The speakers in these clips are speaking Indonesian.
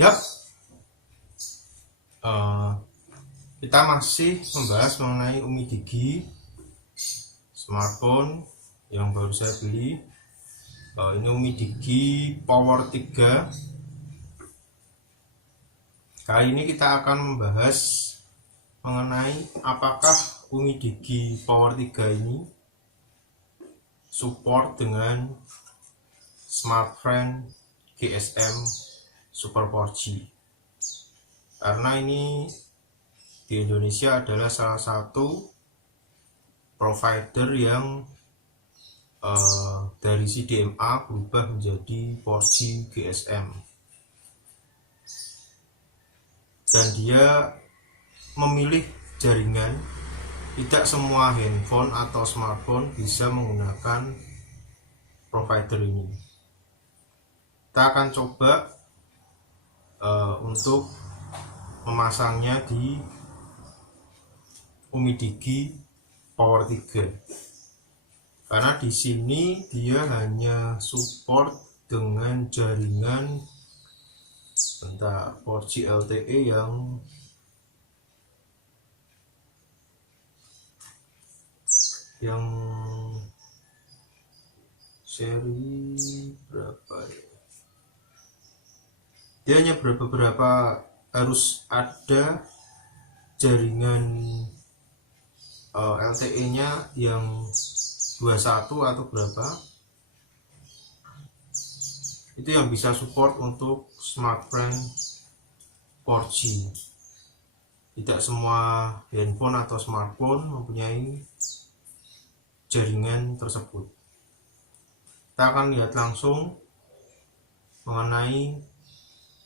Yap, eh, kita masih membahas mengenai Umidigi smartphone yang baru saya beli. Ini Umidigi Power 3. Kali ini kita akan membahas mengenai apakah Umidigi Power 3 ini support dengan SmartFren GSM Super 4G. Karena ini di Indonesia adalah salah satu provider yang dari CDMA berubah menjadi 4G GSM, dan dia memilih jaringan. Tidak semua handphone atau smartphone bisa menggunakan provider ini. Kita akan coba untuk memasangnya di Umidigi Power 3, karena di sini dia hanya support dengan jaringan 4G LTE yang seri berapa ya? Dia hanya beberapa harus ada jaringan LTE-nya yang 21 atau berapa, itu yang bisa support untuk SmartFren 4G. Tidak semua handphone atau smartphone mempunyai jaringan tersebut. Kita akan lihat langsung mengenai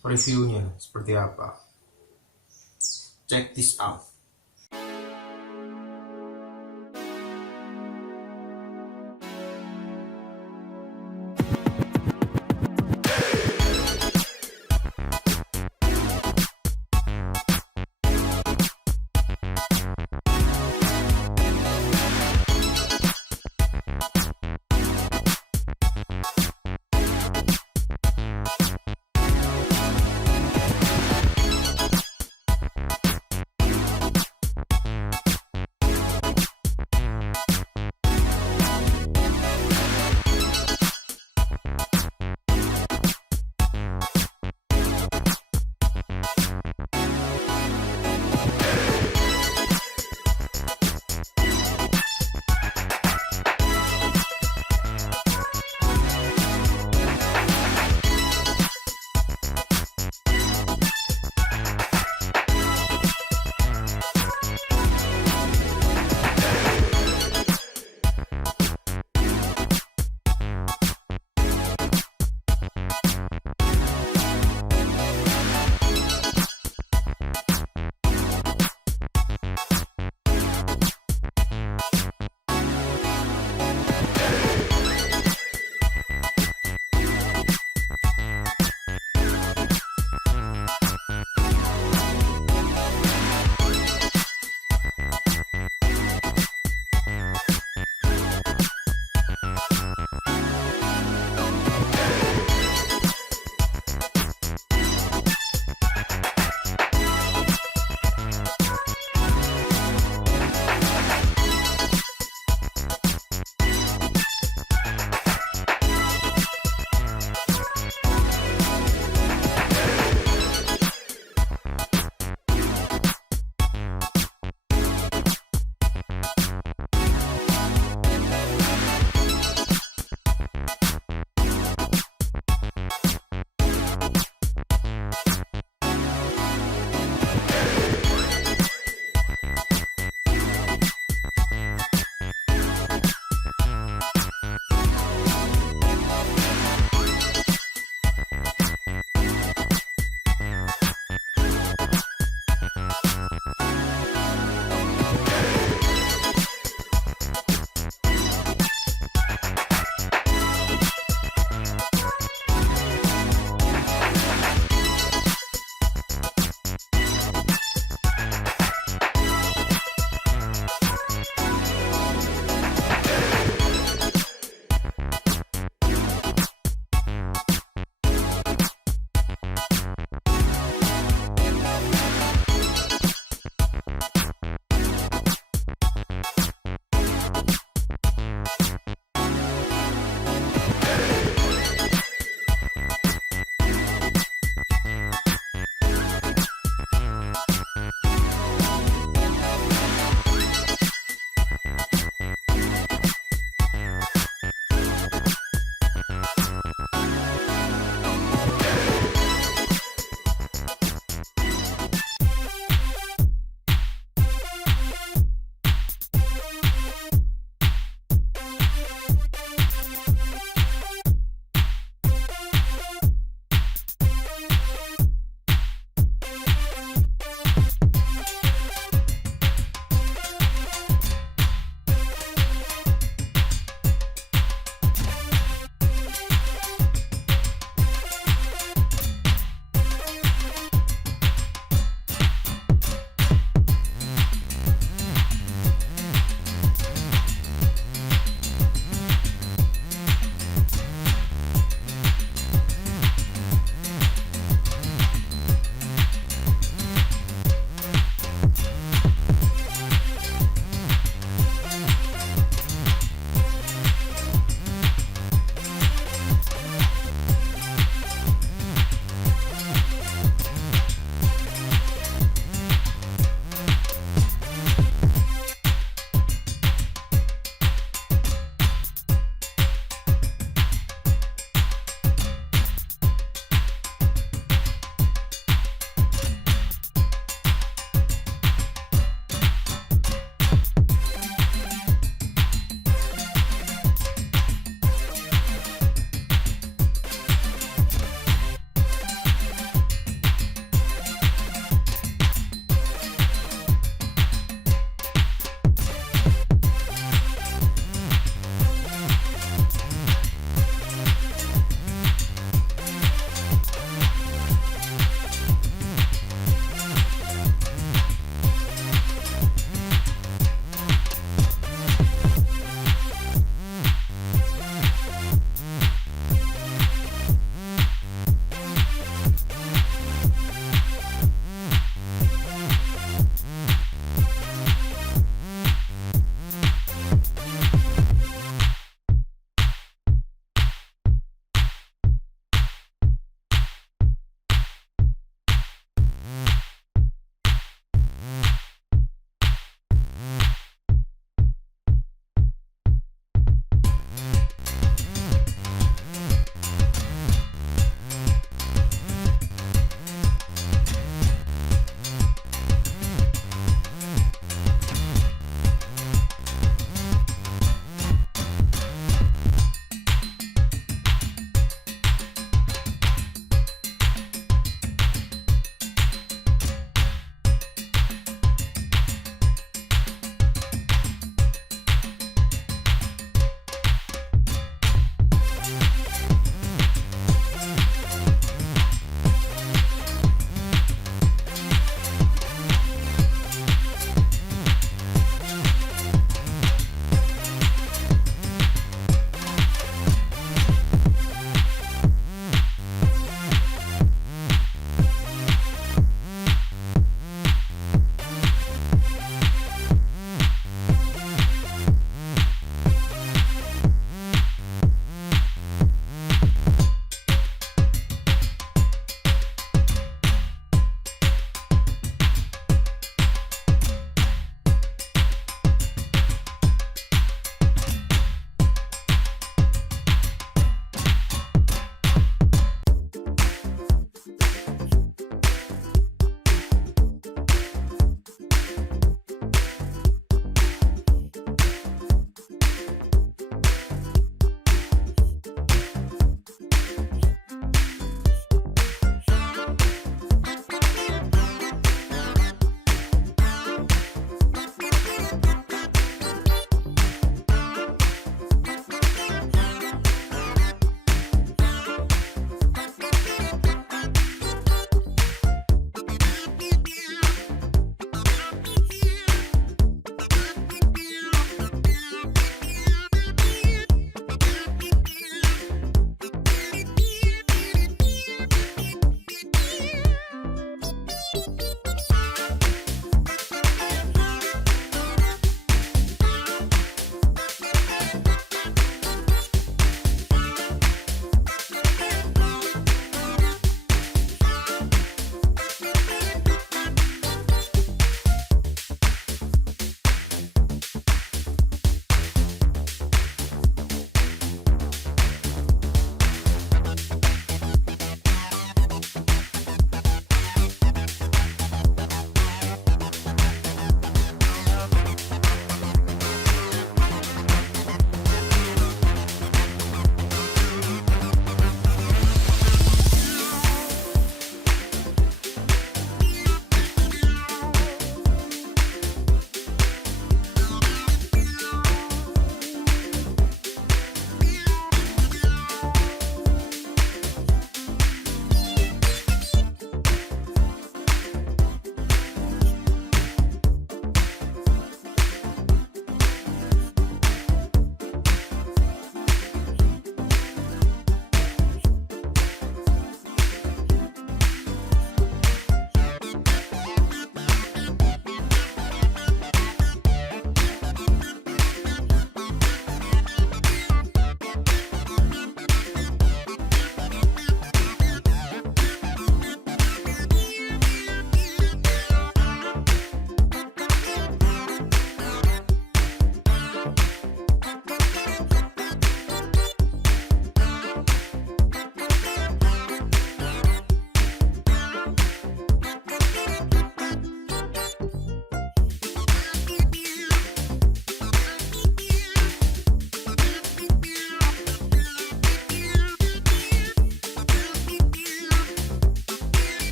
reviewnya seperti apa. Check this out.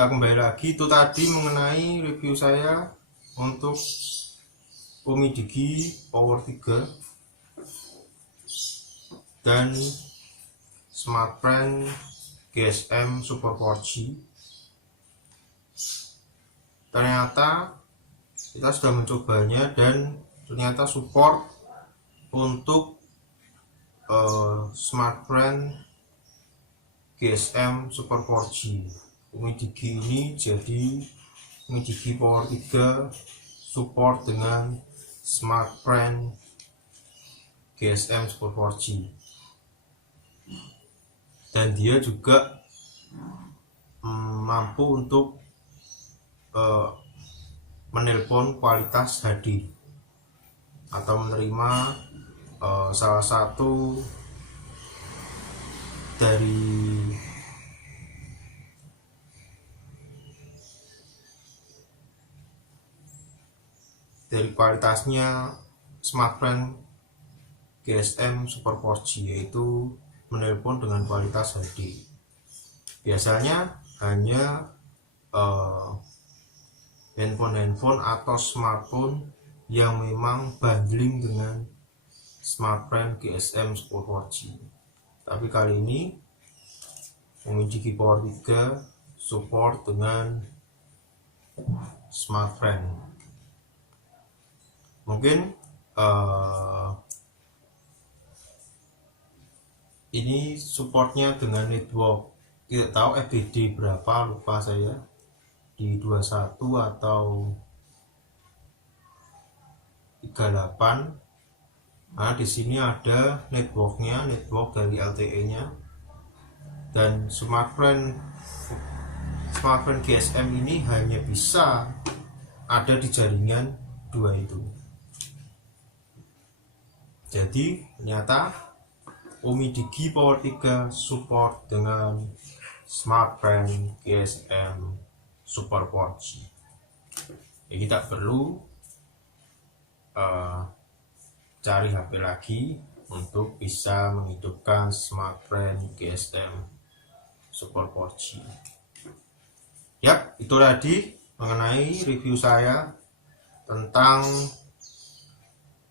kita kembali lagi. Itu tadi mengenai review saya untuk Umidigi Power 3 dan SmartFren GSM Super 4G. Ternyata kita sudah mencobanya dan ternyata support untuk SmartFren GSM Super 4G. Umidigi ini jadi Umidigi Power 3 support dengan SmartFren GSM Super 4G, dan dia juga mampu untuk menelpon kualitas HD atau menerima salah satu dari kualitasnya SmartFren GSM Super 4G, yaitu menelpon dengan kualitas HD. Biasanya hanya handphone atau smartphone yang memang bundling dengan SmartFren GSM Super 4G. Tapi kali ini Umidigi Power 3 support dengan SmartFren. Mungkin ini supportnya dengan network, tidak tahu FDD berapa, lupa saya, di 21 atau 38. Nah, di sini ada networknya, network dari LTE-nya, dan SmartFren GSM ini hanya bisa ada di jaringan dua itu. Jadi ternyata Umidigi Power 3 support dengan SmartFren GSM Super 4G. Jadi tak perlu cari HP lagi untuk bisa menghidupkan SmartFren GSM Super 4G. Yap, itu tadi mengenai review saya tentang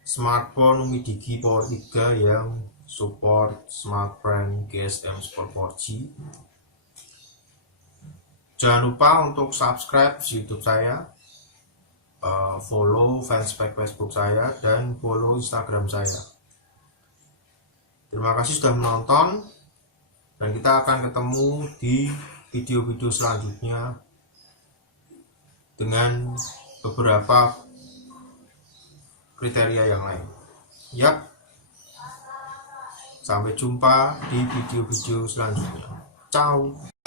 smartphone Umidigi Power 3 yang support SmartFren GSM Super 4G. Jangan lupa untuk subscribe YouTube saya, follow fanspage Facebook saya, dan follow Instagram saya. Terima kasih sudah menonton, dan kita akan ketemu di video-video selanjutnya dengan beberapa kriteria yang lain. Yap, sampai jumpa di video-video selanjutnya. Ciao.